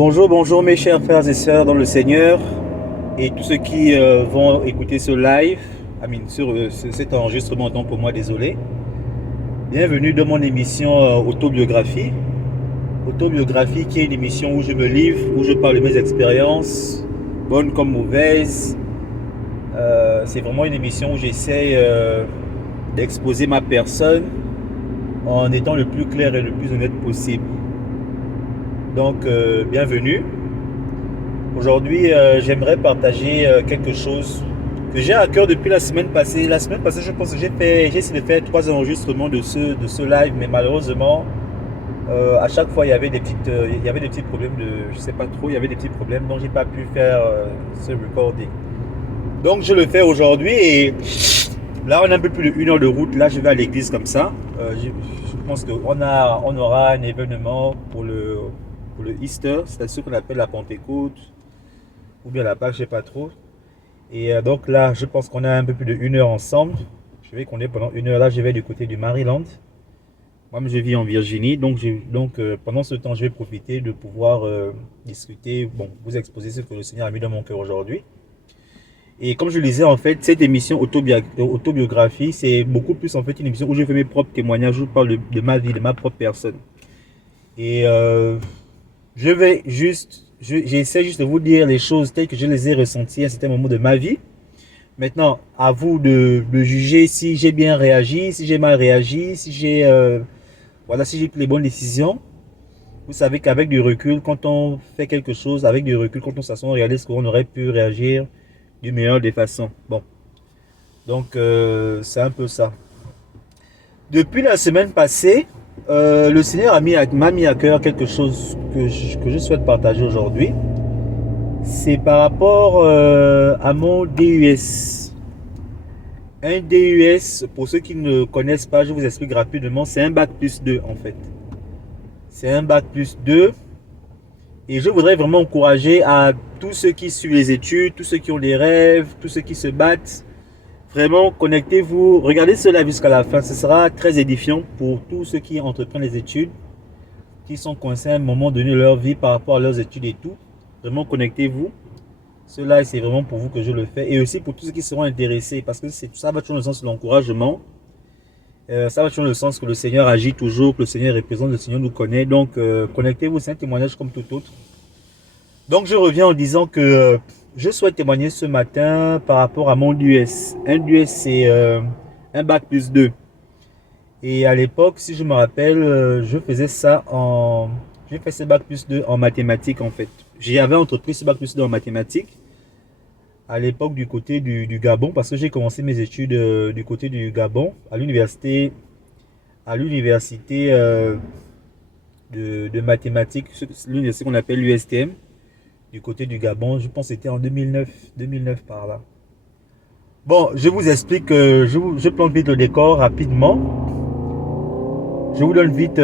Bonjour, bonjour mes chers frères et sœurs dans le Seigneur et tous ceux qui vont écouter ce live, cet enregistrement, donc pour moi désolé. Bienvenue dans mon émission Autobiographie. Autobiographie qui est une émission où je me livre, où je parle de mes expériences, bonnes comme mauvaises. C'est vraiment une émission où j'essaie d'exposer ma personne en étant le plus clair et le plus honnête possible. Donc, bienvenue. Aujourd'hui, j'aimerais partager quelque chose que j'ai à cœur depuis la semaine passée. La semaine passée, je pense que j'ai essayé de faire 3 enregistrements de ce live, mais malheureusement, à chaque fois, il y avait des petits problèmes je sais pas trop, il y avait des petits problèmes, donc j'ai pas pu faire ce recording. Donc, je le fais aujourd'hui et là, on a un peu plus d'1 heure de route. Là, je vais à l'église comme ça. Je pense qu'on aura un événement pour le Easter, c'est ce qu'on appelle la Pentecôte ou bien la Pâque, je sais pas trop. Et donc là, je pense qu'on a un peu plus d'1 heure ensemble. Je vais qu'on est pendant 1 heure. Là, je vais du côté du Maryland. Moi, je vis en Virginie, donc pendant ce temps, je vais profiter de pouvoir discuter, vous exposer ce que le Seigneur a mis dans mon cœur aujourd'hui. Et comme je le disais, en fait, cette émission autobiographie, c'est beaucoup plus en fait une émission où je fais mes propres témoignages, je parle de ma vie, de ma propre personne. Et j'essaie juste de vous dire les choses telles que je les ai ressenties à un certain moment de ma vie. Maintenant, à vous de juger si j'ai bien réagi, si j'ai mal réagi, si j'ai pris les bonnes décisions. Vous savez qu'avec du recul, quand on fait quelque chose, avec du recul, quand on s'assoit, on réalise qu'on aurait pu réagir du meilleur des façons. Bon, donc c'est un peu ça. Depuis la semaine passée, le Seigneur m'a mis à cœur quelque chose que je souhaite partager aujourd'hui. C'est par rapport à mon DUS. Un DUS, pour ceux qui ne connaissent pas, je vous explique rapidement, c'est un bac plus 2 en fait. C'est un bac plus 2. Et je voudrais vraiment encourager à tous ceux qui suivent les études, tous ceux qui ont des rêves, tous ceux qui se battent. Vraiment, connectez-vous, regardez cela jusqu'à la fin. Ce sera très édifiant pour tous ceux qui entreprennent les études, qui sont coincés à un moment donné de leur vie par rapport à leurs études et tout. Vraiment, connectez-vous. Cela, c'est vraiment pour vous que je le fais. Et aussi pour tous ceux qui seront intéressés, parce que ça va toujours dans le sens de l'encouragement. Ça va toujours dans le sens que le Seigneur agit toujours, que le Seigneur représente, le Seigneur nous connaît. Donc, connectez-vous, c'est un témoignage comme tout autre. Donc, je reviens en disant que je souhaite témoigner ce matin par rapport à mon DUS. Un DUS, c'est un bac plus 2. Et à l'époque, si je me rappelle, je faisais ça j'ai fait ce bac plus 2 en mathématiques en fait. J'avais entrepris ce bac plus 2 en mathématiques à l'époque du côté du Gabon, parce que j'ai commencé mes études du côté du Gabon à l'université de mathématiques, l'université qu'on appelle l'USTM, du côté du Gabon. Je pense que c'était en 2009 par là. Bon, je vous explique, je plante vite le décor rapidement. Je vous donne vite,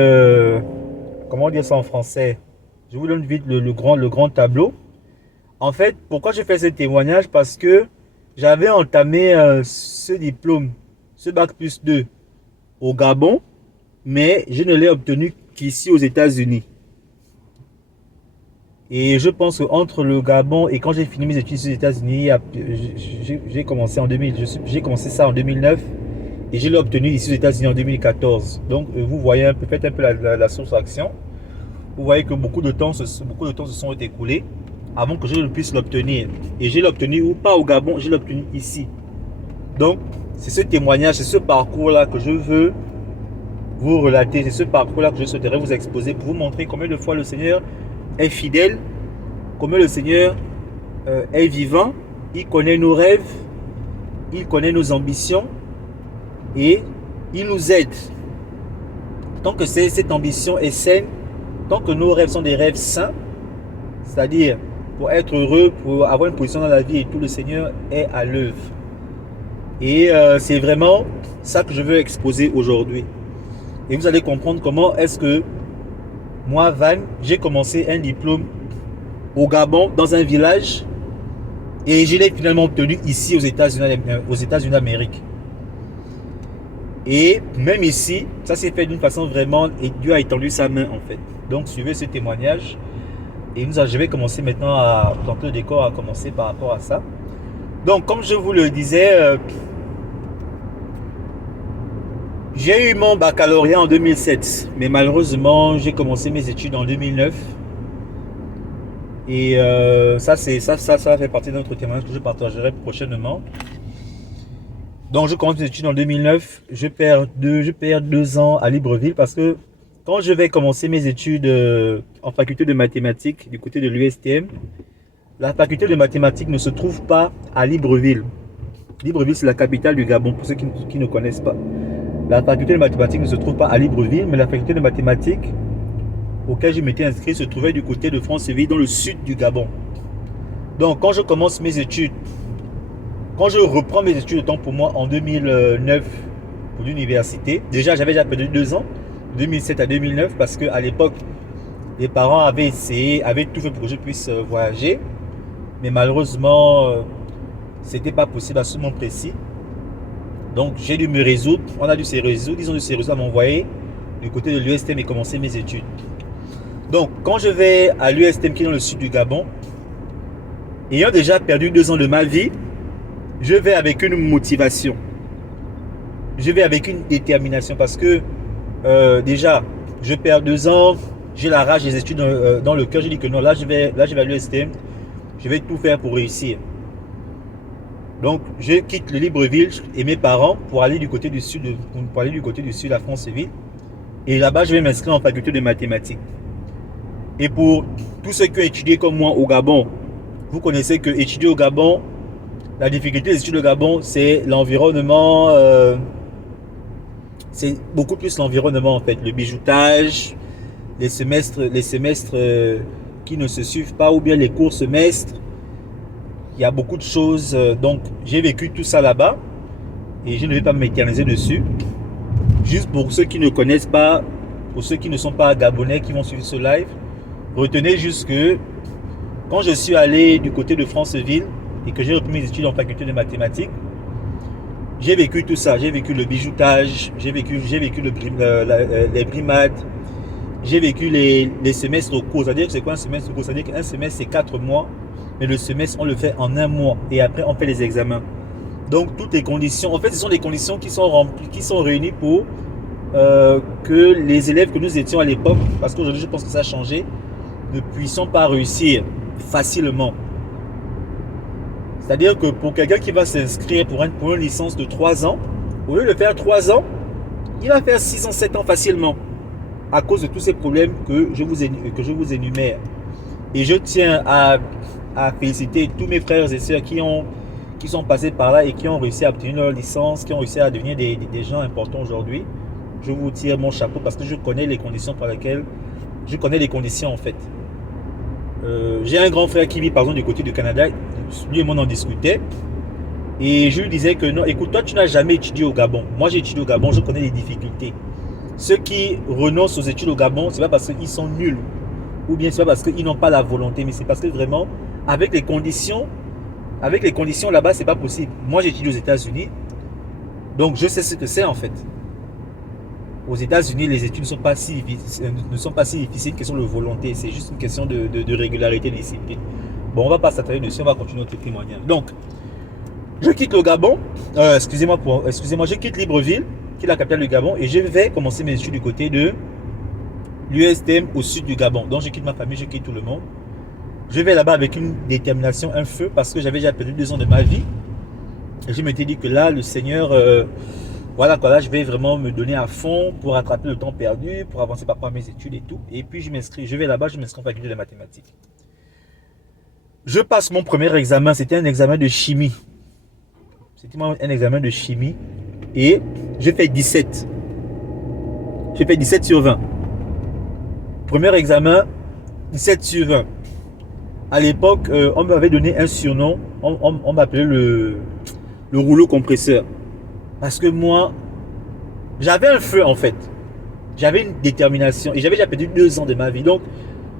comment dire ça en français? Je vous donne vite le grand tableau. En fait, pourquoi je fais ce témoignage? Parce que j'avais entamé ce diplôme, ce bac plus 2 au Gabon, mais je ne l'ai obtenu qu'ici aux États-Unis. Et je pense qu'entre le Gabon et quand j'ai fini mes études aux États-Unis, j'ai commencé j'ai commencé ça en 2009 et je l'ai obtenu ici aux États-Unis en 2014. Donc vous voyez un peu, faites un peu la soustraction. Vous voyez que beaucoup de temps se sont écoulés avant que je puisse l'obtenir. Et je l'ai obtenu ou pas au Gabon, je l'ai obtenu ici. Donc c'est ce témoignage, c'est ce parcours-là que je veux vous relater. C'est ce parcours-là que je souhaiterais vous exposer pour vous montrer combien de fois le Seigneur est fidèle, combien le Seigneur est vivant. Il connaît nos rêves, il connaît nos ambitions et il nous aide. Tant que cette ambition est saine, tant que nos rêves sont des rêves sains, c'est-à-dire pour être heureux, pour avoir une position dans la vie et tout, le Seigneur est à l'œuvre. Et c'est vraiment ça que je veux exposer aujourd'hui. Et vous allez comprendre comment est-ce que moi, Van, j'ai commencé un diplôme au Gabon, dans un village, et je l'ai finalement obtenu ici aux États-Unis d'Amérique. Et même ici, ça s'est fait d'une façon vraiment, et Dieu a étendu sa main en fait. Donc suivez ce témoignage. Et je vais commencer maintenant à planter le décor, à commencer par rapport à ça. Donc, comme je vous le disais, j'ai eu mon baccalauréat en 2007. Mais malheureusement, j'ai commencé mes études en 2009. Et ça fait partie de notre témoignage que je partagerai prochainement. Donc, je commence mes études en 2009. Je perds 2 ans à Libreville parce que quand je vais commencer mes études en faculté de mathématiques du côté de l'USTM, la faculté de mathématiques ne se trouve pas à Libreville. Libreville, c'est la capitale du Gabon, pour ceux qui ne connaissent pas. La faculté de mathématiques ne se trouve pas à Libreville, mais la faculté de mathématiques auquel je m'étais inscrit se trouvait du côté de Franceville, dans le sud du Gabon. Donc, quand je commence mes études, quand je reprends mes études, autant pour moi, en 2009, pour l'université, déjà, j'avais déjà perdu 2 ans, 2007 à 2009, parce qu'à l'époque, les parents avaient tout fait pour que je puisse voyager, mais malheureusement, c'était pas possible à ce moment précis. Donc, j'ai dû me résoudre, ils ont dû se résoudre à m'envoyer du côté de l'USTM et commencer mes études. Donc, quand je vais à l'USTM qui est dans le sud du Gabon, ayant déjà perdu 2 ans de ma vie, je vais avec une motivation. Je vais avec une détermination parce que déjà, je perds 2 ans, j'ai la rage des études dans le cœur. Je dis que non, là je vais à l'USTM, je vais tout faire pour réussir. Donc, je quitte le Libreville et mes parents pour aller du côté du sud, à Franceville. Et là-bas, je vais m'inscrire en faculté de mathématiques. Et pour tous ceux qui ont étudié comme moi au Gabon, vous connaissez que étudier au Gabon, la difficulté des études au Gabon, c'est l'environnement. C'est beaucoup plus l'environnement en fait, le bijoutage, les semestres qui ne se suivent pas, ou bien les courts semestres. Il y a beaucoup de choses. Donc, j'ai vécu tout ça là-bas et je ne vais pas m'éterniser dessus. Juste pour ceux qui ne connaissent pas, pour ceux qui ne sont pas gabonais, qui vont suivre ce live, retenez juste que quand je suis allé du côté de Franceville et que j'ai repris mes études en faculté de mathématiques, j'ai vécu tout ça. J'ai vécu le bijoutage, j'ai vécu les brimades, j'ai vécu les semestres au cours. C'est-à-dire que c'est quoi un semestre au cours? C'est-à-dire qu'un semestre, c'est 4 mois, mais le semestre, on le fait en 1 mois. Et après, on fait les examens. Donc, toutes les conditions, en fait, ce sont les conditions qui sont remplies, qui sont réunies pour que les élèves que nous étions à l'époque, parce qu'aujourd'hui, je pense que ça a changé, ne puissions pas réussir facilement. C'est-à-dire que pour quelqu'un qui va s'inscrire pour une licence de 3 ans, au lieu de faire 3 ans, il va faire 6 ans, 7 ans facilement, à cause de tous ces problèmes que je vous énumère. Et je tiens à féliciter tous mes frères et sœurs qui sont passés par là et qui ont réussi à obtenir leur licence, qui ont réussi à devenir des gens importants aujourd'hui. Je vous tire mon chapeau parce que je connais les conditions en fait. J'ai un grand frère qui vit par exemple du côté du Canada, lui et moi on en discutait. Et je lui disais que non, écoute, toi tu n'as jamais étudié au Gabon. Moi j'ai étudié au Gabon, je connais les difficultés. Ceux qui renoncent aux études au Gabon, c'est pas parce qu'ils sont nuls, ou bien c'est pas parce qu'ils n'ont pas la volonté, mais c'est parce que vraiment, avec les conditions là-bas, c'est pas possible. Moi j'ai étudié aux États-Unis, donc je sais ce que c'est en fait. Aux États-Unis, les études ne sont pas si difficiles que sur la volonté. C'est juste une question de régularité, de discipline. Bon, on va pas s'attarder dessus, on va continuer notre témoignage. Donc, je quitte le Gabon, excusez-moi, je quitte Libreville, qui est la capitale du Gabon, et je vais commencer mes études du côté de l'USTM au sud du Gabon. Donc, je quitte ma famille, je quitte tout le monde. Je vais là-bas avec une détermination, un feu, parce que j'avais déjà perdu 2 ans de ma vie. Et je m'étais dit que là, le Seigneur... voilà quoi, là je vais vraiment me donner à fond pour rattraper le temps perdu, pour avancer par rapport à mes études et tout. Et puis je vais là-bas, je m'inscris en faculté de mathématiques. Je passe mon premier examen, c'était un examen de chimie. Et je fais 17. J'ai fait 17 sur 20. Premier examen, 17 sur 20. À l'époque, on m'avait donné un surnom, on m'appelait le rouleau compresseur. Parce que moi, j'avais un feu en fait. J'avais une détermination. Et j'avais déjà perdu 2 ans de ma vie. Donc,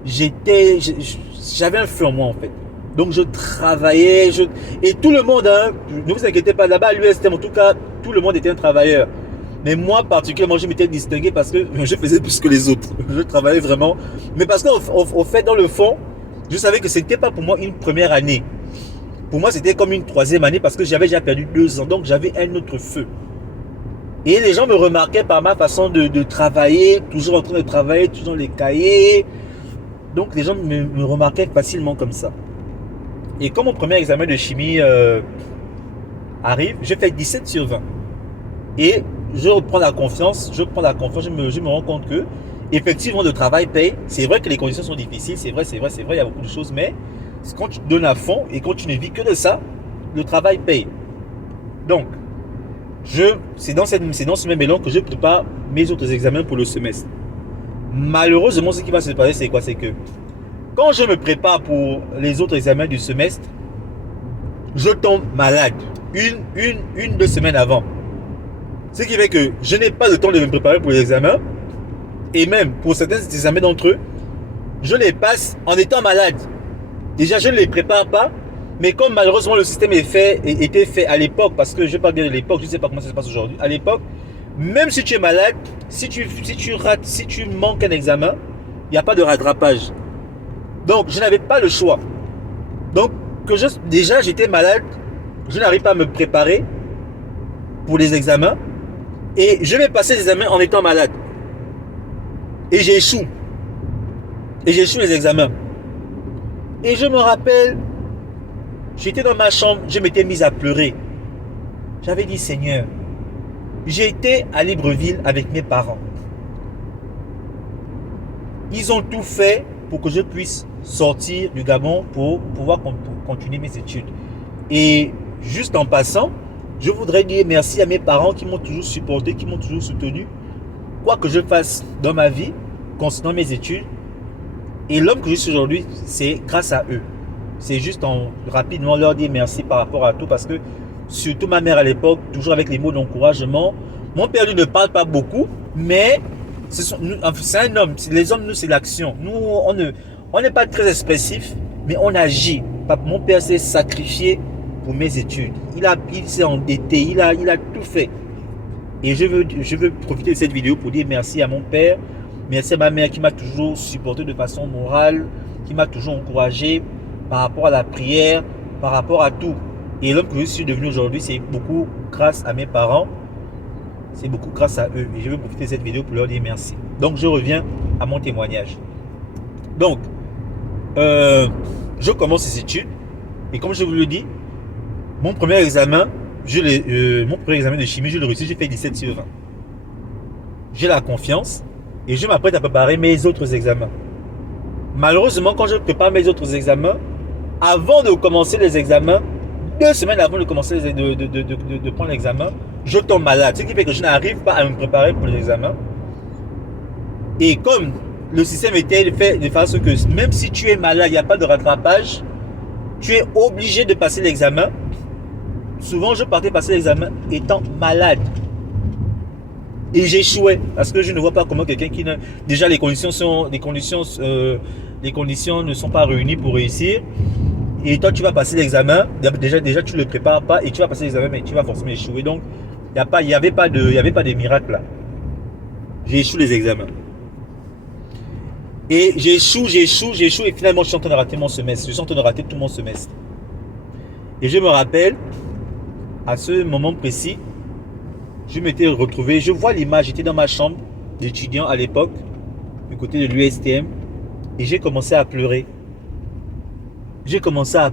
j'avais un feu en moi en fait. Donc, je travaillais. Et tout le monde, hein, ne vous inquiétez pas, là-bas à l'USTM, en tout cas, tout le monde était un travailleur. Mais moi, particulièrement, je m'étais distingué parce que je faisais plus que les autres. Je travaillais vraiment. Mais parce qu'au fait, dans le fond, Je savais que ce n'était pas pour moi une première année. Pour moi, c'était comme une troisième année parce que j'avais déjà perdu 2 ans. Donc, j'avais un autre feu. Et les gens me remarquaient par ma façon de travailler, toujours en train de travailler, toujours dans les cahiers. Donc, les gens me remarquaient facilement comme ça. Et quand mon premier examen de chimie arrive, je fais 17 sur 20. Et je reprends la confiance, je me rends compte que effectivement le travail paye. C'est vrai que les conditions sont difficiles, c'est vrai, il y a beaucoup de choses, mais quand tu te donnes à fond et quand tu ne vis que de ça, le travail paye. Donc, c'est dans ce même élan que je prépare mes autres examens pour le semestre. Malheureusement, ce qui va se passer, c'est quoi? C'est que quand je me prépare pour les autres examens du semestre, je tombe malade 2 semaines avant. Ce qui fait que je n'ai pas le temps de me préparer pour les examens. Et même pour certains examens d'entre eux, je les passe en étant malade. Déjà, je ne les prépare pas. Mais comme malheureusement le système était fait à l'époque, parce que je parle bien de l'époque, je ne sais pas comment ça se passe aujourd'hui. À l'époque, même si tu es malade, si tu rates, si tu manques un examen, il n'y a pas de rattrapage. Donc, je n'avais pas le choix. Donc, déjà j'étais malade, je n'arrive pas à me préparer pour les examens. Et je vais passer les examens en étant malade. Et j'échoue. Et j'échoue les examens. Et je me rappelle, j'étais dans ma chambre, je m'étais mis à pleurer. J'avais dit, Seigneur, j'ai été à Libreville avec mes parents. Ils ont tout fait pour que je puisse sortir du Gabon pour pouvoir continuer mes études. Et juste en passant, je voudrais dire merci à mes parents qui m'ont toujours supporté, qui m'ont toujours soutenu. Quoi que je fasse dans ma vie, concernant mes études, et l'homme que je suis aujourd'hui, c'est grâce à eux. C'est juste rapidement leur dire merci par rapport à tout, parce que surtout ma mère à l'époque, toujours avec les mots d'encouragement. Mon père lui ne parle pas beaucoup, mais c'est un homme. Les hommes, nous, c'est l'action. Nous, on n'est pas très expressif, mais on agit. Mon père s'est sacrifié pour mes études. Il s'est endetté, il a tout fait. Et je veux profiter de cette vidéo pour dire merci à mon père, merci à ma mère qui m'a toujours supporté de façon morale, qui m'a toujours encouragé par rapport à la prière, par rapport à tout. Et l'homme que je suis devenu aujourd'hui, c'est beaucoup grâce à mes parents, c'est beaucoup grâce à eux. Et je veux profiter de cette vidéo pour leur dire merci. Donc je reviens à mon témoignage. Donc, je commence ces études. Et comme je vous le dis, mon premier examen de chimie, je le réussis, j'ai fait 17 sur 20. J'ai la confiance et je m'apprête à préparer mes autres examens. Malheureusement, quand je prépare mes autres examens, avant de commencer les examens, 2 semaines avant de commencer de prendre l'examen, je tombe malade. Ce qui fait que je n'arrive pas à me préparer pour les examens. Et comme le système était fait de façon que même si tu es malade, il n'y a pas de rattrapage, tu es obligé de passer l'examen. Souvent, je partais passer l'examen étant malade. Et j'échouais parce que je ne vois pas comment quelqu'un qui ne... Déjà, les conditions ne sont pas réunies pour réussir. Et toi, tu vas passer l'examen. Déjà, tu ne le prépares pas et tu vas passer l'examen, mais tu vas forcément échouer. Donc, il n'y avait pas de miracle là. J'échoue les examens. Et j'échoue. Et finalement, je suis en train de rater mon semestre. Je suis en train de rater tout mon semestre. Et je me rappelle, à ce moment précis, je m'étais retrouvé, je vois l'image, j'étais dans ma chambre d'étudiant à l'époque, du côté de l'USTM, et j'ai commencé à pleurer. J'ai commencé à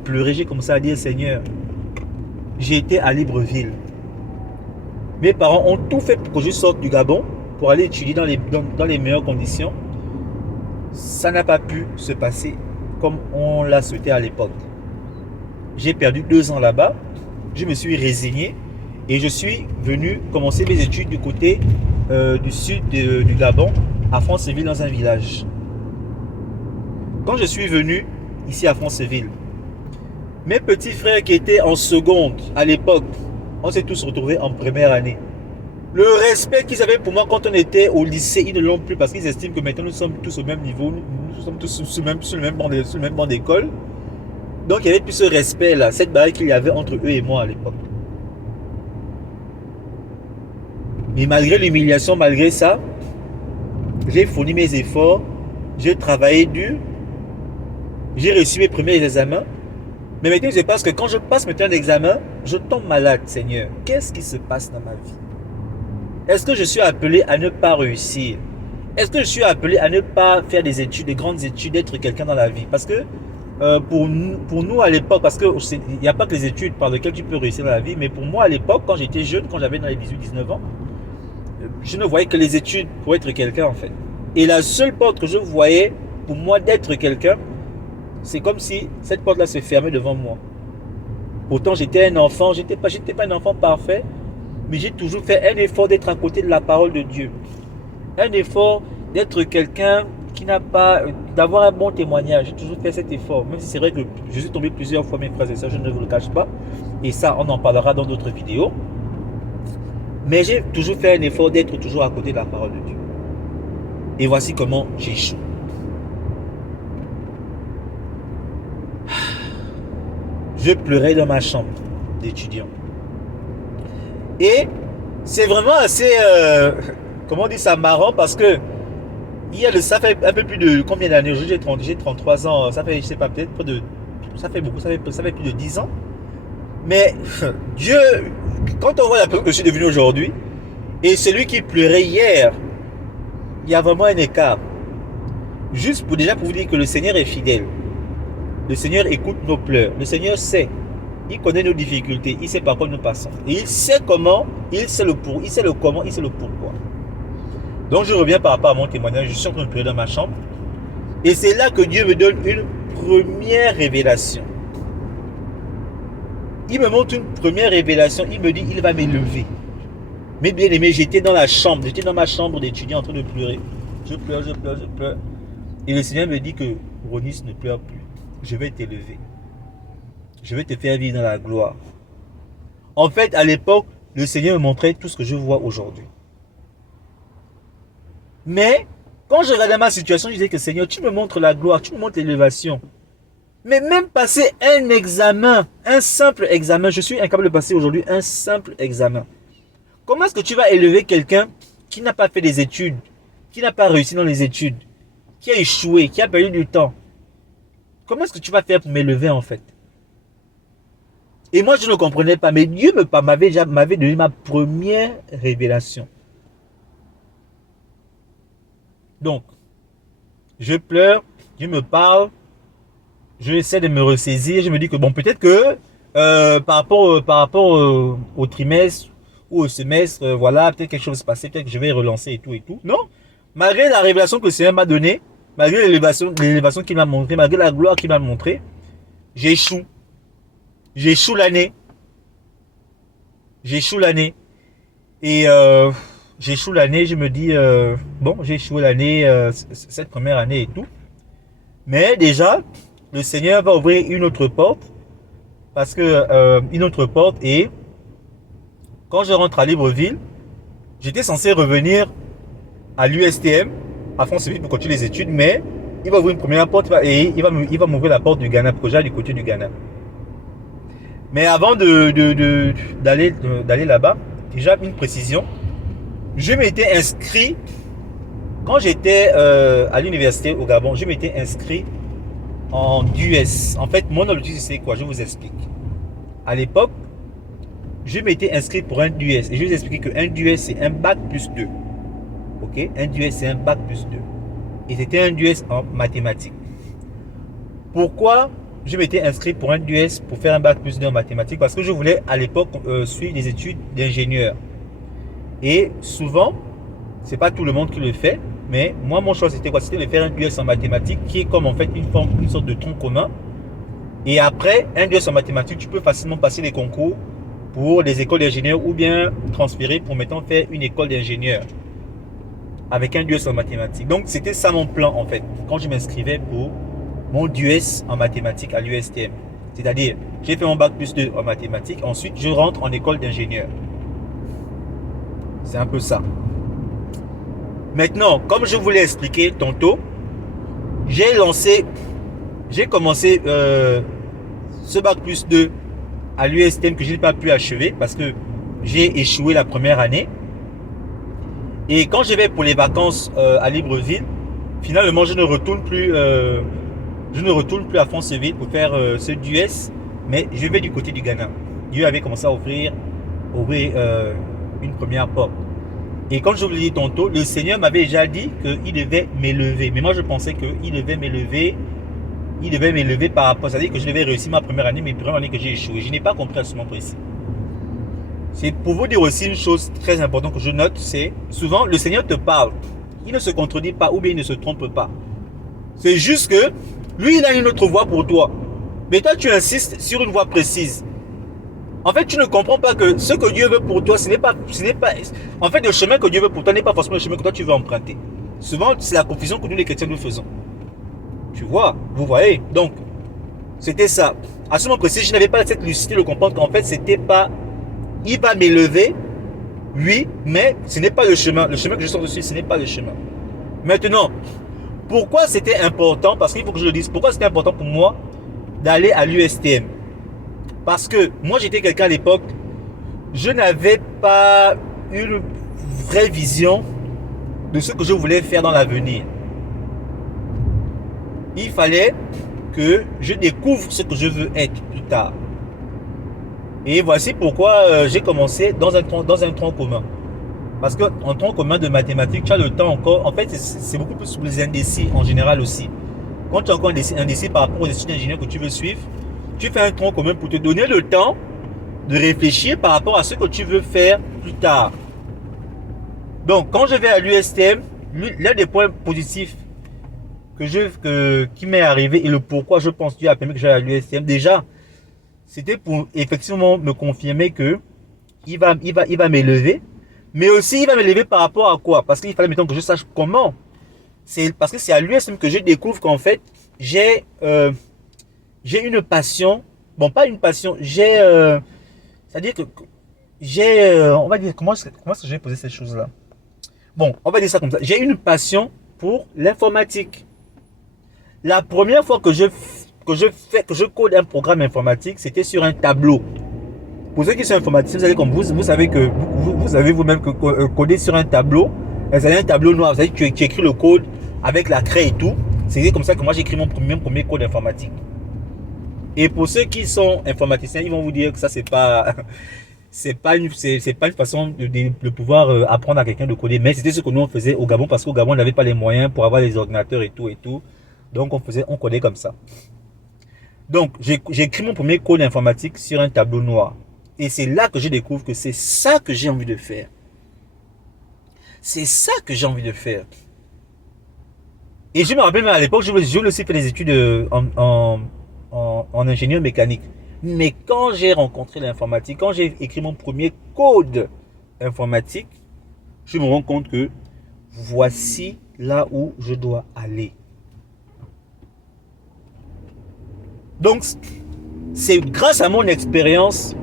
dire, Seigneur, j'ai été à Libreville. Mes parents ont tout fait pour que je sorte du Gabon, pour aller étudier dans les meilleures conditions. Ça n'a pas pu se passer comme on l'a souhaité à l'époque. J'ai perdu 2 ans là-bas, je me suis résigné et je suis venu commencer mes études du côté du sud du Gabon, à Franceville, dans un village. Quand je suis venu ici à Franceville, mes petits frères qui étaient en seconde à l'époque, on s'est tous retrouvés en première année. Le respect qu'ils avaient pour moi quand on était au lycée, ils ne l'ont plus parce qu'ils estiment que maintenant nous sommes tous au même niveau, nous sommes tous sur le même banc d'école. Donc il n'y avait plus ce respect là, cette barrière qu'il y avait entre eux et moi à l'époque. Mais malgré l'humiliation, malgré ça, j'ai fourni mes efforts, j'ai travaillé dur J'ai réussi mes premiers examens. Mais maintenant, je pense que quand je passe maintenant un examen, je tombe malade, Seigneur. Qu'est-ce qui se passe dans ma vie? Est-ce que je suis appelé à ne pas réussir? Est-ce que je suis appelé à ne pas faire des études, des grandes études, d'être quelqu'un dans la vie? Parce que pour nous à l'époque, parce qu'il n'y a pas que les études par lesquelles tu peux réussir dans la vie, mais pour moi à l'époque, quand j'étais jeune, quand j'avais dans les 18-19 ans, je ne voyais que les études pour être quelqu'un en fait. Et la seule porte que je voyais pour moi d'être quelqu'un, c'est comme si cette porte-là se fermait devant moi. Pourtant, j'étais un enfant, j'étais pas un enfant parfait, mais j'ai toujours fait un effort d'être à côté de la parole de Dieu. Un effort d'être quelqu'un qui n'a pas, d'avoir un bon témoignage. J'ai toujours fait cet effort. Même si c'est vrai que je suis tombé plusieurs fois, mes frères et sœurs, je ne vous le cache pas. Et ça, on en parlera dans d'autres vidéos. Mais j'ai toujours fait un effort d'être toujours à côté de la parole de Dieu. Et voici comment j'échoue. Je pleurais dans ma chambre d'étudiant. Et c'est vraiment assez, comment on dit ça, marrant parce que ça fait un peu plus de combien d'années? J'ai 33 ans, ça fait, je sais pas, peut-être près de, ça fait beaucoup, ça fait plus de 10 ans. Mais Dieu, quand on voit la personne que je suis devenu aujourd'hui, et celui qui pleurait hier, il y a vraiment un écart. Juste déjà pour vous dire que le Seigneur est fidèle. Le Seigneur écoute nos pleurs. Le Seigneur sait. Il connaît nos difficultés. Il sait par quoi nous passons. Et il sait comment, il sait le pour, il sait le comment, il sait le pourquoi. Donc je reviens par rapport à mon témoignage. Je suis en train de pleurer dans ma chambre. Et c'est là que Dieu me donne une première révélation. Il me montre une première révélation. Il me dit, il va m'élever. Mais bien aimé, j'étais dans la chambre. J'étais dans ma chambre d'étudiant en train de pleurer. Je pleure, je pleure, je pleure. Et le Seigneur me dit que Ronis, ne pleure plus. Je vais t'élever. Je vais te faire vivre dans la gloire. En fait, à l'époque, le Seigneur me montrait tout ce que je vois aujourd'hui. Mais, quand je regardais ma situation, je disais que Seigneur, tu me montres la gloire, tu me montres l'élévation. Mais même passer un examen, un simple examen, je suis incapable de passer aujourd'hui un simple examen. Comment est-ce que tu vas élever quelqu'un qui n'a pas fait des études, qui n'a pas réussi dans les études, qui a échoué, qui a perdu du temps? Comment est-ce que tu vas faire pour m'élever en fait? Et moi je ne comprenais pas, mais Dieu m'avait donné ma première révélation. Donc, je pleure, Dieu me parle, je essaie de me ressaisir, je me dis que bon, peut-être que par rapport au trimestre ou au semestre, voilà, peut-être quelque chose se passer, peut-être que je vais relancer et tout et tout. Non, malgré la révélation que le Seigneur m'a donnée, malgré l'élévation qu'il m'a montrée, malgré la gloire qu'il m'a montrée, j'échoue. J'échoue l'année. J'échoue l'année. Et j'échoue l'année, je me dis, bon, j'ai échoué l'année, cette première année et tout. Mais déjà, le Seigneur va ouvrir une autre porte. Parce que, une autre porte. Et quand je rentre à Libreville, j'étais censé revenir à l'USTM, à France pour continuer les études. Mais il va ouvrir une première porte et il va m'ouvrir la porte du Ghana, projet du côté du Ghana. Mais avant d'aller là-bas, déjà une précision. Je m'étais inscrit, quand j'étais à l'université au Gabon, je m'étais inscrit en DUS. En fait, mon objectif c'est quoi? Je vous explique. À l'époque, je m'étais inscrit pour un DUS. Et je vous explique qu'un DUS c'est un bac plus 2. Ok? Un DUS c'est un bac plus 2. Et c'était un DUS en mathématiques. Pourquoi je m'étais inscrit pour un DUS pour faire un bac plus 2 en mathématiques? Parce que je voulais à l'époque suivre des études d'ingénieur. Et souvent, c'est pas tout le monde qui le fait, mais moi mon choix c'était quoi? C'était de faire un DUS en mathématiques qui est comme en fait une sorte de tronc commun. Et après, un DUS en mathématiques, tu peux facilement passer les concours pour les écoles d'ingénieurs ou bien transférer pour maintenant faire une école d'ingénieur avec un DUS en mathématiques. Donc c'était ça mon plan en fait, quand je m'inscrivais pour mon DUS en mathématiques à l'USTM. C'est-à-dire, j'ai fait mon bac plus 2 en mathématiques, ensuite je rentre en école d'ingénieur. C'est un peu ça. Maintenant, comme je vous l'ai expliqué tantôt, j'ai commencé ce bac plus 2 à l'USTM que je n'ai pas pu achever parce que j'ai échoué la première année. Et quand je vais pour les vacances à Libreville, finalement je ne retourne plus je ne retourne plus à Franceville pour faire ce US, mais je vais du côté du Ghana. Dieu avait commencé à ouvrir une première porte. Et comme je vous l'ai dit tantôt, le Seigneur m'avait déjà dit qu'il devait m'élever. Mais moi, je pensais qu'il devait m'élever. Il devait m'élever par rapport, c'est-à-dire que je devais réussir ma première année, mais première année que j'ai échoué. Je n'ai pas compris à ce moment précis. C'est pour vous dire aussi une chose très importante que je note, c'est souvent le Seigneur te parle. Il ne se contredit pas ou bien il ne se trompe pas. C'est juste que lui, il a une autre voie pour toi. Mais toi, tu insistes sur une voie précise. En fait, tu ne comprends pas que ce que Dieu veut pour toi, ce n'est pas... En fait, le chemin que Dieu veut pour toi n'est pas forcément le chemin que toi, tu veux emprunter. Souvent, c'est la confusion que nous, les chrétiens, nous faisons. Tu vois, vous voyez. Donc, c'était ça. À ce moment précis, je n'avais pas cette lucidité de comprendre qu'en fait, c'était pas... Il va m'élever, oui, mais ce n'est pas le chemin. Le chemin que je sors dessus, ce n'est pas le chemin. Maintenant, pourquoi c'était important? Parce qu'il faut que je le dise. Pourquoi c'était important pour moi d'aller à l'USTM? Parce que moi, j'étais quelqu'un à l'époque, je n'avais pas une vraie vision de ce que je voulais faire dans l'avenir. Il fallait que je découvre ce que je veux être plus tard. Et voici pourquoi j'ai commencé dans un tronc commun. Parce qu'en tronc commun de mathématiques, tu as le temps encore. En fait, c'est beaucoup plus pour les indécis en général aussi. Quand tu es encore indécis par rapport aux études d'ingénieur que tu veux suivre, tu fais un tronc commun pour te donner le temps de réfléchir par rapport à ce que tu veux faire plus tard. Donc, quand je vais à l'USTM, l'un des points positifs qui m'est arrivé et le pourquoi je pense Dieu a permis que j'aille à l'USTM, déjà, c'était pour effectivement me confirmer que il va m'élever, mais aussi il va m'élever par rapport à quoi? Parce qu'il fallait maintenant que je sache comment. C'est parce que c'est à l'USTM que je découvre qu'en fait, j'ai une passion, bon pas une passion, c'est-à-dire que on va dire, comment est-ce que je vais poser ces choses-là? Bon, on va dire ça comme ça, j'ai une passion pour l'informatique. La première fois que je code un programme informatique, c'était sur un tableau. Pour ceux qui sont informaticiens, vous savez comme vous savez que vous savez vous-même que coder sur un tableau, c'est un tableau noir, vous savez que tu écris le code avec la craie et tout. C'est comme ça que moi j'ai écrit mon premier code informatique. Et pour ceux qui sont informaticiens, ils vont vous dire que ça c'est pas une façon de pouvoir apprendre à quelqu'un de coder, mais c'était ce que nous on faisait au Gabon parce qu'au Gabon on n'avait pas les moyens pour avoir les ordinateurs et tout. Donc on codait comme ça. Donc j'ai écrit mon premier code informatique sur un tableau noir. Et c'est là que je découvre que c'est ça que j'ai envie de faire. C'est ça que j'ai envie de faire. Et je me rappelle même à l'époque, je voulais aussi faire des études en ingénieur mécanique. Mais quand j'ai rencontré l'informatique, quand j'ai écrit mon premier code informatique, je me rends compte que voici là où je dois aller. Donc, c'est grâce à mon expérience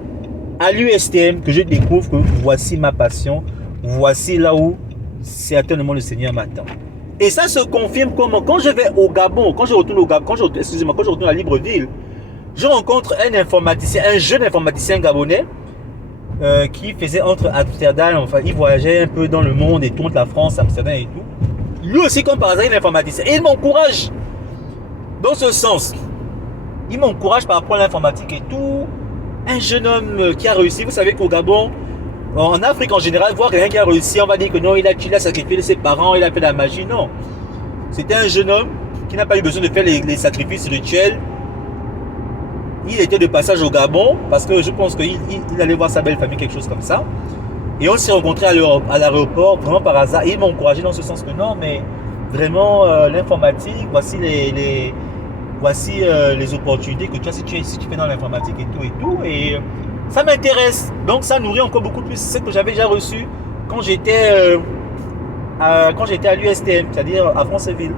à l'USTM que je découvre que voici ma passion, voici là où certainement le Seigneur m'attend. Et ça se confirme comment? Quand je vais au Gabon, quand je retourne à Libreville, je rencontre un jeune informaticien gabonais qui faisait entre Amsterdam, enfin il voyageait un peu dans le monde et tout, entre la France, Amsterdam et tout. Lui aussi, comme par hasard, il est informaticien. Et il m'encourage dans ce sens. Il m'encourage par rapport à l'informatique et tout. Un jeune homme qui a réussi, vous savez qu'au Gabon, en Afrique en général, voir quelqu'un qui a réussi, on va dire que non, il a sacrifié ses parents, il a fait de la magie. Non. C'était un jeune homme qui n'a pas eu besoin de faire les sacrifices rituels. Il était de passage au Gabon parce que je pense qu'il allait voir sa belle famille, quelque chose comme ça. Et on s'est rencontrés à l'aéroport, vraiment par hasard. Et il m'a encouragé dans ce sens que non, mais vraiment l'informatique, voici les opportunités que tu as si tu fais dans l'informatique et tout. Et ça m'intéresse. Donc ça nourrit encore beaucoup plus ce que j'avais déjà reçu quand j'étais à l'USTM, c'est-à-dire à Franceville.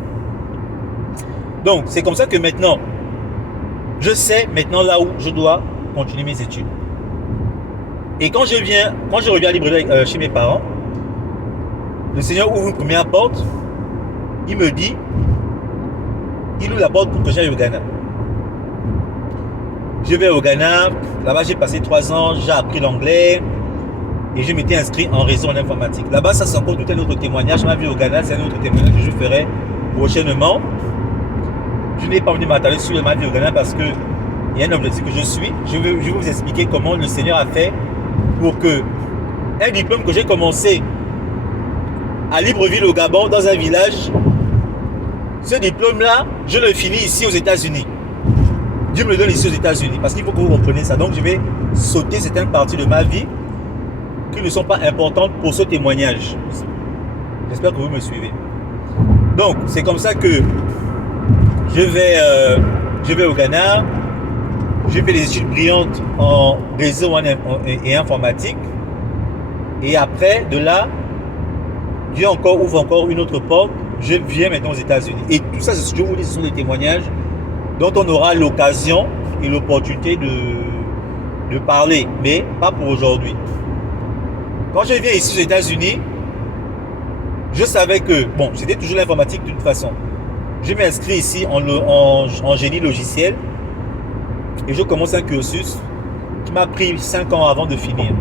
Donc c'est comme ça que maintenant, je sais maintenant là où je dois continuer mes études. Et quand je reviens à Libreville chez mes parents, le Seigneur ouvre une première porte. Il me dit, il ouvre la porte pour que j'aille au Ghana. Je vais au Ghana, là-bas j'ai passé 3 ans, j'ai appris l'anglais et je m'étais inscrit en réseau en informatique. Là-bas ça c'est encore tout un autre témoignage. Ma vie au Ghana, c'est un autre témoignage que je ferai prochainement. je n'ai pas envie de m'attarder sur ma vie au Ghana parce que il y a un objectif que je suis. Je vais vous expliquer comment le Seigneur a fait pour que un diplôme que j'ai commencé à Libreville au Gabon, dans un village, ce diplôme-là, je le finis ici aux États-Unis. Dieu me le donne ici aux États-Unis parce qu'il faut que vous compreniez ça. Donc je vais sauter certaines parties de ma vie qui ne sont pas importantes pour ce témoignage. J'espère que vous me suivez. Donc c'est comme ça que je vais au Ghana. J'ai fait des études brillantes en réseau et informatique. Et après, de là, Dieu ouvre encore une autre porte. Je viens maintenant aux États-Unis. Et tout ça, je vous dis, ce sont des témoignages dont on aura l'occasion et l'opportunité de parler, mais pas pour aujourd'hui. Quand je viens ici aux États-Unis, je savais que, bon, c'était toujours l'informatique de toute façon. Je m'inscris ici en génie logiciel et je commence un cursus qui m'a pris 5 ans avant de finir.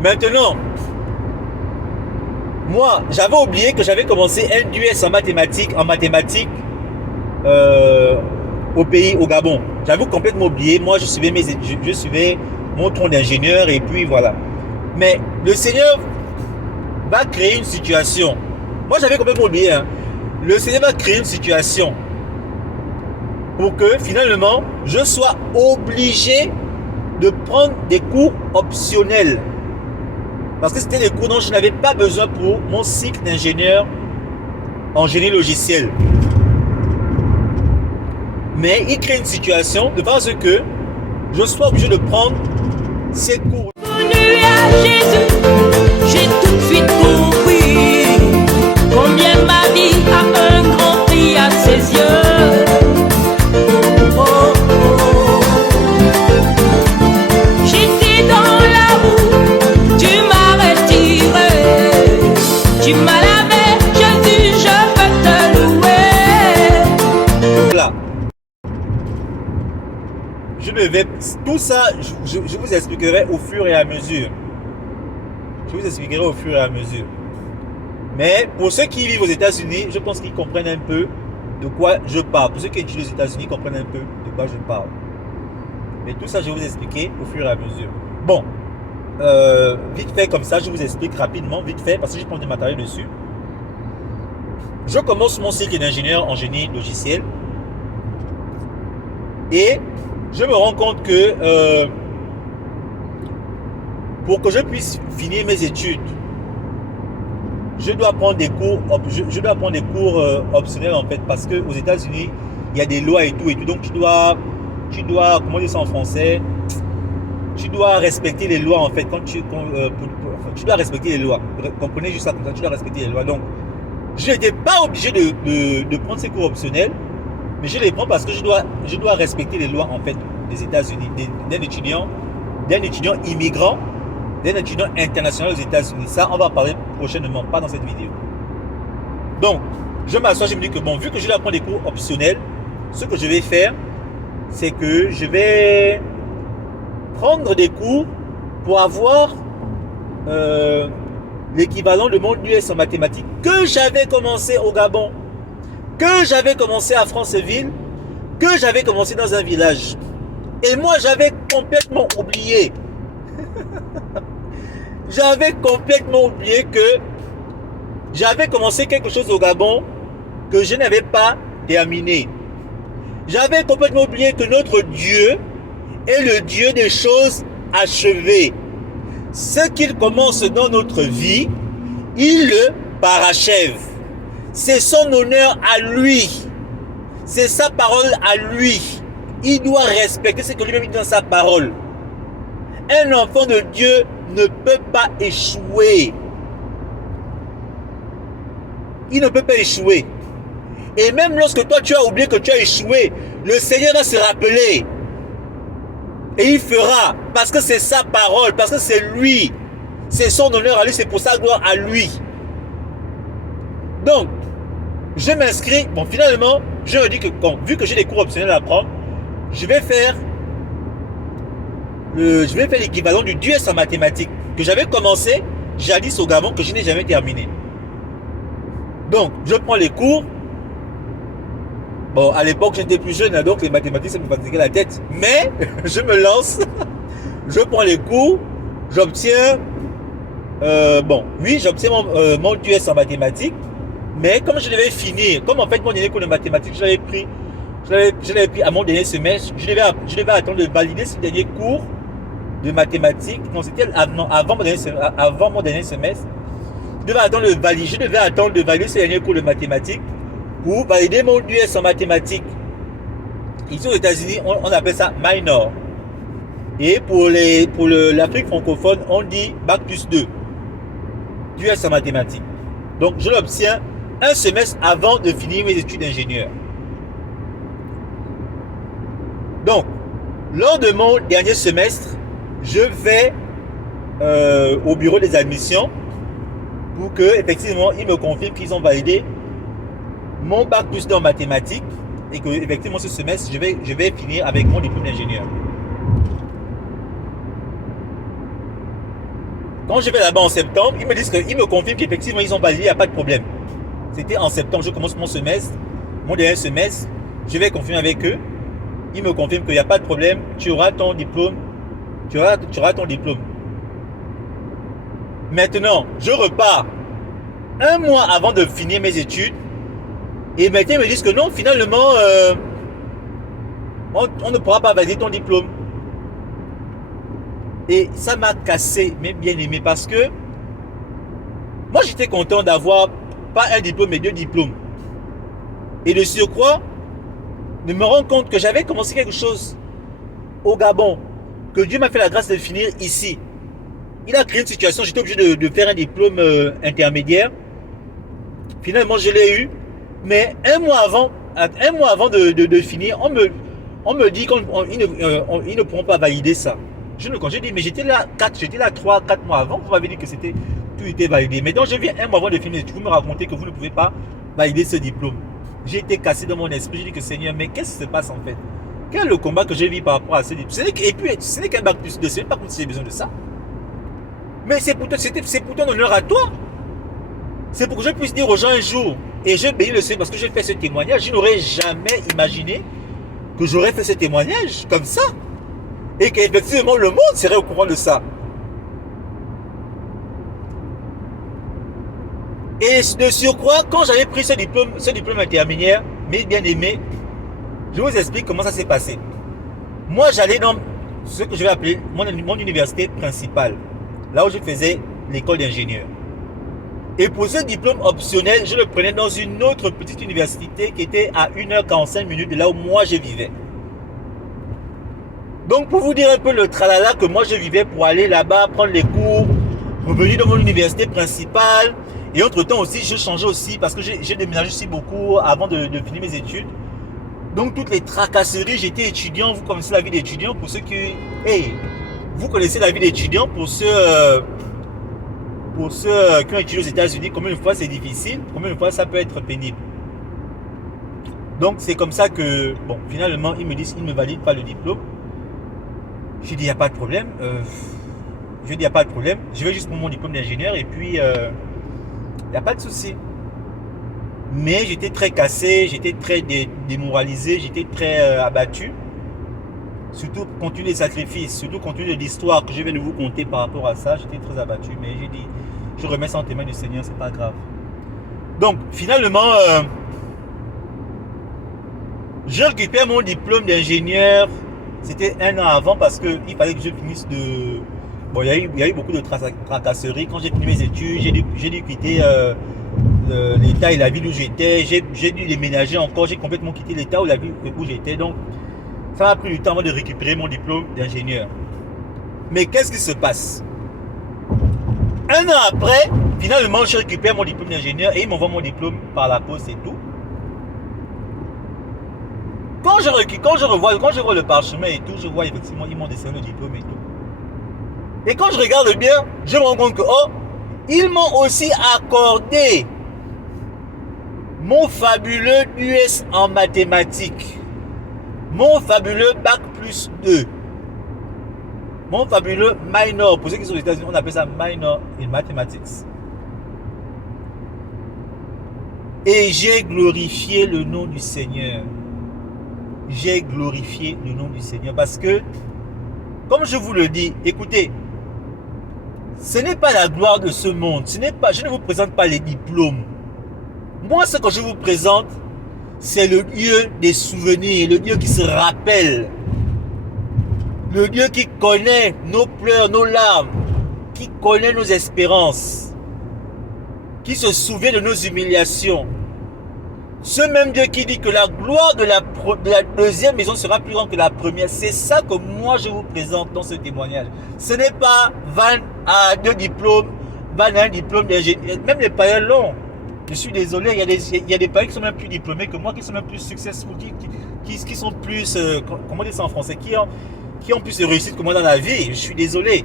Maintenant, moi, j'avais oublié que j'avais commencé un DUS en mathématiques au pays, au Gabon. J'avais complètement oublié. Moi, je suivais mon tronc d'ingénieur et puis voilà. Mais le Seigneur va créer une situation. Moi, j'avais complètement oublié. Hein. Le Seigneur va créer une situation pour que finalement, je sois obligé de prendre des cours optionnels. Parce que c'était des cours dont je n'avais pas besoin pour mon cycle d'ingénieur en génie logiciel. Mais il crée une situation de façon que je sois obligé de prendre ces cours. Connu à Jésus, j'ai tout de suite compris combien ma vie a un grand prix à ses yeux. Oh, oh. J'étais dans la roue, tu m'as retiré, tu m'as lavé, Jésus, je veux te louer. Là. Tout ça, je vous expliquerai au fur et à mesure. Je vous expliquerai au fur et à mesure. Mais pour ceux qui vivent aux États-Unis, je pense qu'ils comprennent un peu de quoi je parle. Pour ceux qui étudient aux États-Unis, comprennent un peu de quoi je parle. Mais tout ça, je vais vous expliquer au fur et à mesure. Bon, vite fait comme ça, je vous explique rapidement, vite fait, parce que je prends du matériel dessus. Je commence mon cycle d'ingénieur en génie logiciel. Et je me rends compte que pour que je puisse finir mes études, je dois prendre des cours, optionnels en fait, parce que aux États-Unis, il y a des lois et tout. Donc tu dois, comment dire ça en français, tu dois respecter les lois en fait. Tu dois respecter les lois. Comprenez juste ça comme ça, tu dois respecter les lois. Donc, je n'étais pas obligé de prendre ces cours optionnels. Mais je les prends parce que je dois respecter les lois en fait des États-Unis, d'un étudiant immigrant, d'un étudiant international aux États-Unis. Ça, on va parler prochainement, pas dans cette vidéo. Donc, je m'assois, je me dis que bon, vu que je dois prendre des cours optionnels, ce que je vais faire, c'est que je vais prendre des cours pour avoir l'équivalent de mon US en mathématiques que j'avais commencé au Gabon, que j'avais commencé à Franceville, que j'avais commencé dans un village. Et moi, j'avais complètement oublié. J'avais complètement oublié que j'avais commencé quelque chose au Gabon que je n'avais pas terminé. J'avais complètement oublié que notre Dieu est le Dieu des choses achevées. Ce qu'il commence dans notre vie, il le parachève. C'est son honneur à lui. C'est sa parole à lui. Il doit respecter ce que lui-même dit dans sa parole. Un enfant de Dieu ne peut pas échouer. Il ne peut pas échouer. Et même lorsque toi tu as oublié que tu as échoué, le Seigneur va se rappeler. Et il fera. Parce que c'est sa parole. Parce que c'est lui. C'est son honneur à lui. C'est pour sa gloire à lui. Donc, je m'inscris. Bon, finalement, je me dis que vu que j'ai des cours optionnels à prendre, je vais faire l'équivalent du DUS en mathématiques que j'avais commencé jadis au Gabon, que je n'ai jamais terminé. Donc, je prends les cours Bon, à l'époque, j'étais plus jeune, hein, donc les mathématiques, ça me fatiguait la tête. Mais, je me lance, je prends les cours, j'obtiens, j'obtiens mon US en mathématiques. Mais comme je devais finir, comme en fait mon dernier cours de mathématiques, je l'avais pris à mon dernier semestre, je devais attendre de valider ce dernier cours de mathématiques. Non, c'était avant mon dernier semestre. Je devais attendre de valider ce dernier cours de mathématiques pour valider mon US en mathématiques. Ici aux États-Unis, on appelle ça minor. Et pour l'Afrique francophone, on dit bac plus 2. US en mathématiques. Donc je l'obtiens un semestre avant de finir mes études d'ingénieur. Donc, lors de mon dernier semestre, je vais au bureau des admissions pour que effectivement ils me confirment qu'ils ont validé mon bac plus 2 en mathématiques et que effectivement ce semestre je vais finir avec mon diplôme d'ingénieur. Quand je vais là-bas en septembre, ils me confirment qu'effectivement ils ont validé, il n'y a pas de problème. C'était en septembre, je commence mon semestre, mon dernier semestre, je vais confirmer avec eux. Ils me confirment qu'il n'y a pas de problème, tu auras ton diplôme. Tu auras ton diplôme. Maintenant, je repars un mois avant de finir mes études. Et maintenant, ils me disent que non, finalement, on ne pourra pas valider ton diplôme. Et ça m'a cassé, mes bien-aimés, parce que moi, j'étais content d'avoir pas un diplôme, mais 2 diplômes. Et de surcroît, de me rendre compte que j'avais commencé quelque chose au Gabon, que Dieu m'a fait la grâce de finir ici. Il a créé une situation, j'étais obligé de faire un diplôme intermédiaire. Finalement, je l'ai eu. Mais un mois avant de finir, on me dit qu'ils ne pourront pas valider ça. Quand j'ai dit, mais j'étais là 3-4 mois avant, vous m'avez dit que tout était validé. Mais donc je viens un mois avant de finir, vous me racontez que vous ne pouvez pas valider ce diplôme. J'ai été cassé dans mon esprit, j'ai dit que Seigneur, mais qu'est-ce qui se passe en fait? Quel est le combat que je vis par rapport à ce diplôme? Et puis, ce n'est qu'un bac plus 2, c'est pas comme si j'ai besoin de ça. Mais c'est pourtant honneur à toi. C'est pour que je puisse dire aux gens un jour, et je bénis le Seigneur parce que j'ai fait ce témoignage, je n'aurais jamais imaginé que j'aurais fait ce témoignage comme ça. Et qu'effectivement le monde serait au courant de ça. Et de surcroît, quand j'avais pris ce diplôme intermédiaire, mes bien-aimés, je vous explique comment ça s'est passé. Moi, j'allais dans ce que je vais appeler mon université principale, là où je faisais l'école d'ingénieur. Et pour ce diplôme optionnel, je le prenais dans une autre petite université qui était à 1h45 de là où moi je vivais. Donc pour vous dire un peu le tralala que moi je vivais pour aller là-bas, prendre les cours, revenir dans mon université principale. Et entre temps aussi, je changeais aussi parce que j'ai déménagé aussi beaucoup avant de finir mes études. Donc toutes les tracasseries, j'étais étudiant, vous connaissez la vie d'étudiant pour ceux qui... vous connaissez la vie d'étudiant pour ceux qui ont étudié aux États-Unis, combien de fois c'est difficile, combien de fois ça peut être pénible. Donc c'est comme ça que, bon, finalement, ils me disent qu'ils ne me valident pas le diplôme. J'ai dit, il n'y a pas de problème. Je vais juste pour mon diplôme d'ingénieur et puis, il n'y a pas de souci. Mais j'étais très cassé, j'étais très démoralisé, j'étais très abattu. Surtout compte tenu des sacrifices, surtout compte tenu de l'histoire que je viens de vous conter par rapport à ça, j'étais très abattu. Mais j'ai dit, je remets ça en témoin du Seigneur, c'est pas grave. Donc, finalement, je récupère mon diplôme d'ingénieur. C'était 1 an avant parce qu'il fallait que je finisse de... Bon, il y a eu beaucoup de tracasseries. Quand j'ai fini mes études, j'ai dû quitter l'état et la ville où j'étais. J'ai dû déménager encore. J'ai complètement quitté l'état ou la ville où j'étais. Donc, ça m'a pris du temps avant de récupérer mon diplôme d'ingénieur. Mais qu'est-ce qui se passe? 1 an après, finalement, je récupère mon diplôme d'ingénieur et ils m'envoient mon diplôme par la poste et tout. Quand je vois le parchemin et tout, je vois effectivement ils m'ont dessiné le diplôme et tout. Et quand je regarde bien, je me rends compte que ils m'ont aussi accordé mon fabuleux US en mathématiques, mon fabuleux bac plus 2, mon fabuleux minor. Pour ceux qui sont aux États-Unis, on appelle ça minor in mathematics. Et j'ai glorifié le nom du Seigneur. j'ai glorifié le nom du Seigneur. Parce que, comme je vous le dis, écoutez, ce n'est pas la gloire de ce monde. Je ne vous présente pas les diplômes. Moi, ce que je vous présente, c'est le Dieu des souvenirs, le Dieu qui se rappelle, le Dieu qui connaît nos pleurs, nos larmes, qui connaît nos espérances, qui se souvient de nos humiliations. Ce même Dieu qui dit que la gloire de la deuxième maison sera plus grande que la première. C'est ça que moi je vous présente dans ce témoignage. Ce n'est pas Van a 2 diplômes, Van a un diplôme d'ingénieur. Même les païens l'ont. Je suis désolé, il y a des païens qui sont même plus diplômés que moi, qui sont même plus successful, qui sont plus, comment dire ça en français, qui ont plus de réussite que moi dans la vie. Je suis désolé.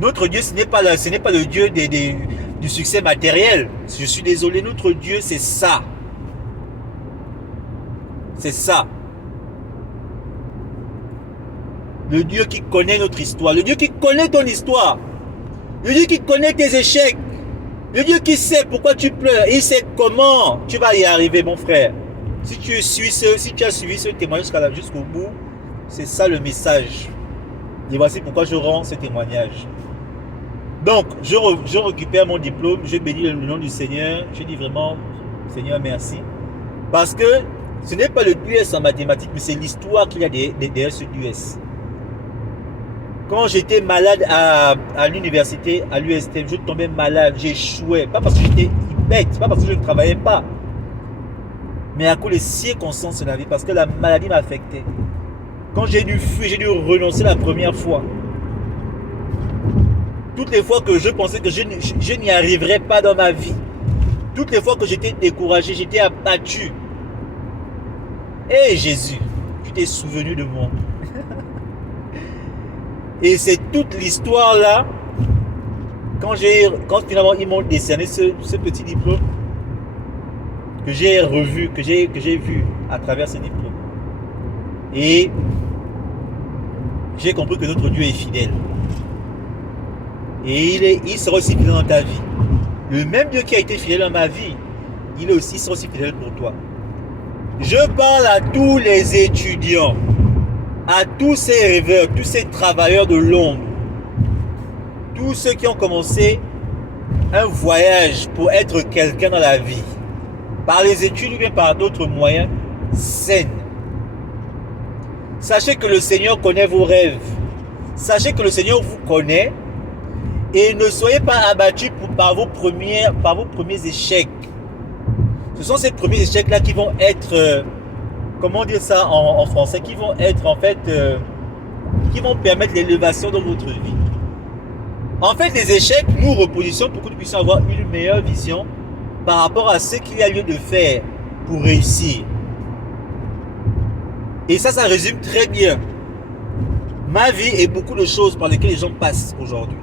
Notre Dieu, ce n'est pas le Dieu du succès matériel. Je suis désolé, notre Dieu, c'est ça. C'est ça. Le Dieu qui connaît notre histoire. Le Dieu qui connaît ton histoire. Le Dieu qui connaît tes échecs. Le Dieu qui sait pourquoi tu pleures. Il sait comment tu vas y arriver, mon frère. Si tu as suivi ce témoignage jusqu'au bout, c'est ça le message. Et voici pourquoi je rends ce témoignage. Donc, je récupère mon diplôme. Je bénis le nom du Seigneur. Je dis vraiment, Seigneur, merci. Parce que ce n'est pas le US en mathématiques, mais c'est l'histoire qu'il y a derrière ce US. Quand j'étais malade à l'université, à l'USTM, je tombais malade, j'échouais. Pas parce que j'étais bête, pas parce que je ne travaillais pas, mais à cause des circonstances de la vie, parce que la maladie m'affectait. Quand j'ai dû fuir, j'ai dû renoncer la première fois. Toutes les fois que je pensais que je n'y arriverais pas dans ma vie, toutes les fois que j'étais découragé, j'étais abattu. Hé Jésus, tu t'es souvenu de moi. Et c'est toute l'histoire là, quand finalement ils m'ont décerné ce petit diplôme, que j'ai revu, que j'ai vu à travers ce diplôme. Et j'ai compris que notre Dieu est fidèle. Et il sera aussi fidèle dans ta vie. Le même Dieu qui a été fidèle dans ma vie, il sera aussi fidèle pour toi. Je parle à tous les étudiants, à tous ces rêveurs, tous ces travailleurs de l'ombre, tous ceux qui ont commencé un voyage pour être quelqu'un dans la vie, par les études ou bien par d'autres moyens sains. Sachez que le Seigneur connaît vos rêves. Sachez que le Seigneur vous connaît et ne soyez pas abattus par vos premiers échecs. Ce sont ces premiers échecs-là qui vont être, comment dire ça en français, qui vont être en fait, qui vont permettre l'élévation dans votre vie. En fait, les échecs nous repositionnent pour que nous puissions avoir une meilleure vision par rapport à ce qu'il y a lieu de faire pour réussir. Et ça résume très bien ma vie et beaucoup de choses par lesquelles les gens passent aujourd'hui.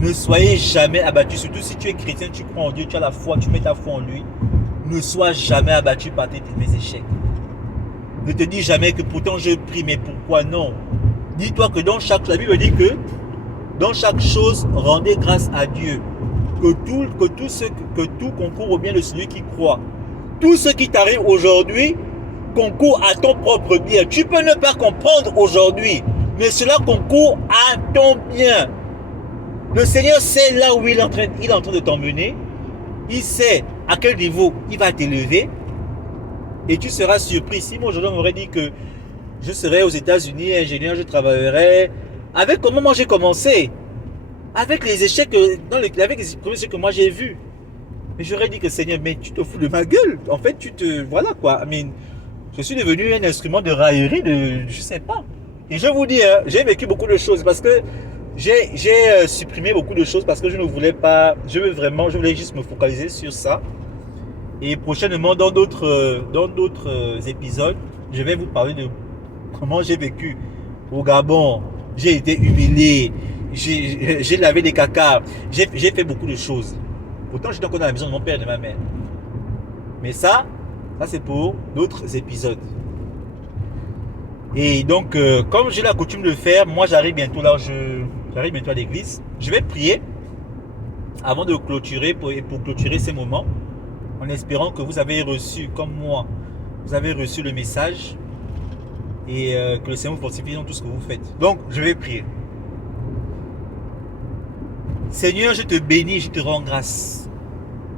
Ne soyez jamais abattus, surtout si tu es chrétien, tu crois en Dieu, tu as la foi, tu mets ta foi en lui. Ne sois jamais abattu par tes échecs. Ne te dis jamais que pourtant je prie, mais pourquoi non? Dis-toi que la Bible dit que dans chaque chose, rendez grâce à Dieu. Que tout concourt au bien de celui qui croit. Tout ce qui t'arrive aujourd'hui concourt à ton propre bien. Tu peux ne pas comprendre aujourd'hui, mais cela concourt à ton bien. Le Seigneur sait là où il est en train de t'emmener. Il sait à quel niveau il va t'élever. Et tu seras surpris. Si moi aujourd'hui on m'aurait dit que je serais aux États-Unis, ingénieur, je travaillerais. Avec comment moi j'ai commencé. Avec les échecs, avec les premiers échecs que moi j'ai vus. Mais j'aurais dit que Seigneur, mais tu te fous de ma gueule. En fait, voilà quoi. Je suis devenu un instrument de raillerie, je sais pas. Et je vous dis, j'ai vécu beaucoup de choses parce que j'ai supprimé beaucoup de choses parce que je ne voulais pas, je voulais juste me focaliser sur ça. Et prochainement, dans d'autres épisodes, je vais vous parler de comment j'ai vécu au Gabon. J'ai été humilié, j'ai lavé des cacas, j'ai fait beaucoup de choses. Pourtant, j'étais encore dans la maison de mon père et de ma mère. Mais ça c'est pour d'autres épisodes. Et donc, comme j'ai la coutume de le faire, moi j'arrive bientôt à l'église. Je vais prier avant de clôturer, pour clôturer ces moments, en espérant que vous avez reçu, comme moi, vous avez reçu le message et que le Seigneur vous fortifie dans tout ce que vous faites. Donc, je vais prier. Seigneur, je te bénis, je te rends grâce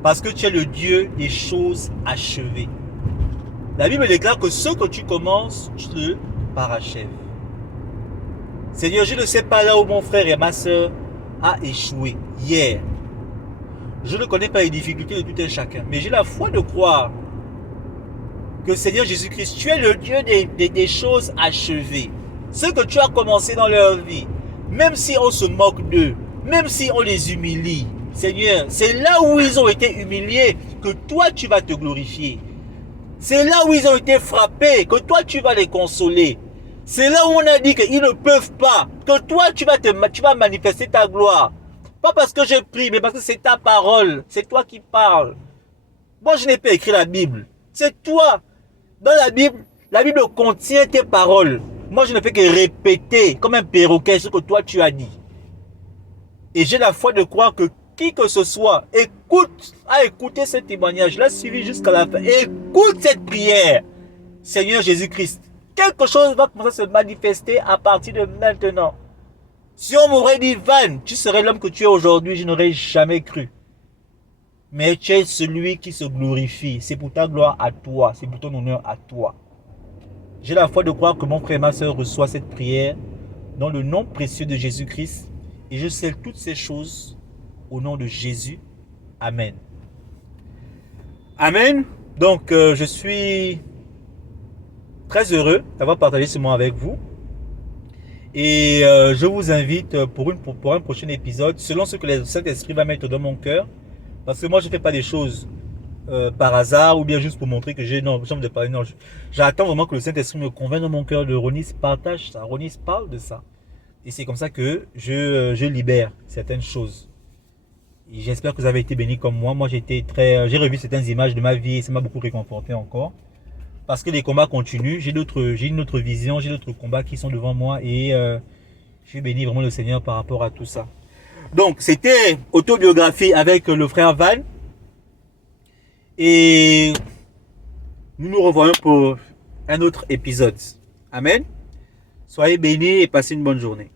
parce que tu es le Dieu des choses achevées. La Bible déclare que ce que tu commences, tu le parachèves. Seigneur, je ne sais pas là où mon frère et ma soeur a échoué hier. Je ne connais pas les difficultés de tout un chacun, mais j'ai la foi de croire que Seigneur Jésus-Christ, tu es le Dieu des choses achevées. Ce que tu as commencé dans leur vie, même si on se moque d'eux, même si on les humilie, Seigneur, c'est là où ils ont été humiliés que toi tu vas te glorifier. C'est là où ils ont été frappés que toi tu vas les consoler. C'est là où on a dit qu'ils ne peuvent pas, que toi tu vas manifester ta gloire. Pas parce que je prie, mais parce que c'est ta parole, c'est toi qui parles. Moi je n'ai pas écrit la Bible, c'est toi. Dans la Bible contient tes paroles. Moi je ne fais que répéter comme un perroquet ce que toi tu as dit. Et j'ai la foi de croire que qui que ce soit a écouté ce témoignage, l'a suivi jusqu'à la fin. Écoute cette prière. Seigneur Jésus-Christ, quelque chose va commencer à se manifester à partir de maintenant. Si on m'aurait dit, Van, tu serais l'homme que tu es aujourd'hui, je n'aurais jamais cru. Mais tu es celui qui se glorifie. C'est pour ta gloire à toi, c'est pour ton honneur à toi. J'ai la foi de croire que mon frère et ma soeur reçoivent cette prière dans le nom précieux de Jésus-Christ. Et je scelle toutes ces choses au nom de Jésus. Amen. Amen. Donc, je suis très heureux d'avoir partagé ce moment avec vous. Et je vous invite pour un prochain épisode, selon ce que le Saint-Esprit va mettre dans mon cœur. Parce que moi, je ne fais pas des choses par hasard ou bien juste pour montrer que j'ai envie de parler. Non, j'attends vraiment que le Saint-Esprit me convainc dans mon cœur de Ronis partage ça. Ronis parle de ça. Et c'est comme ça que je libère certaines choses. Et j'espère que vous avez été bénis comme moi. Moi, j'ai revu certaines images de ma vie et ça m'a beaucoup réconforté encore. Parce que les combats continuent. J'ai une autre vision, j'ai d'autres combats qui sont devant moi et je bénis vraiment le Seigneur par rapport à tout ça. Donc, c'était autobiographie avec le frère Van. Et nous nous revoyons pour un autre épisode. Amen. Soyez bénis et passez une bonne journée.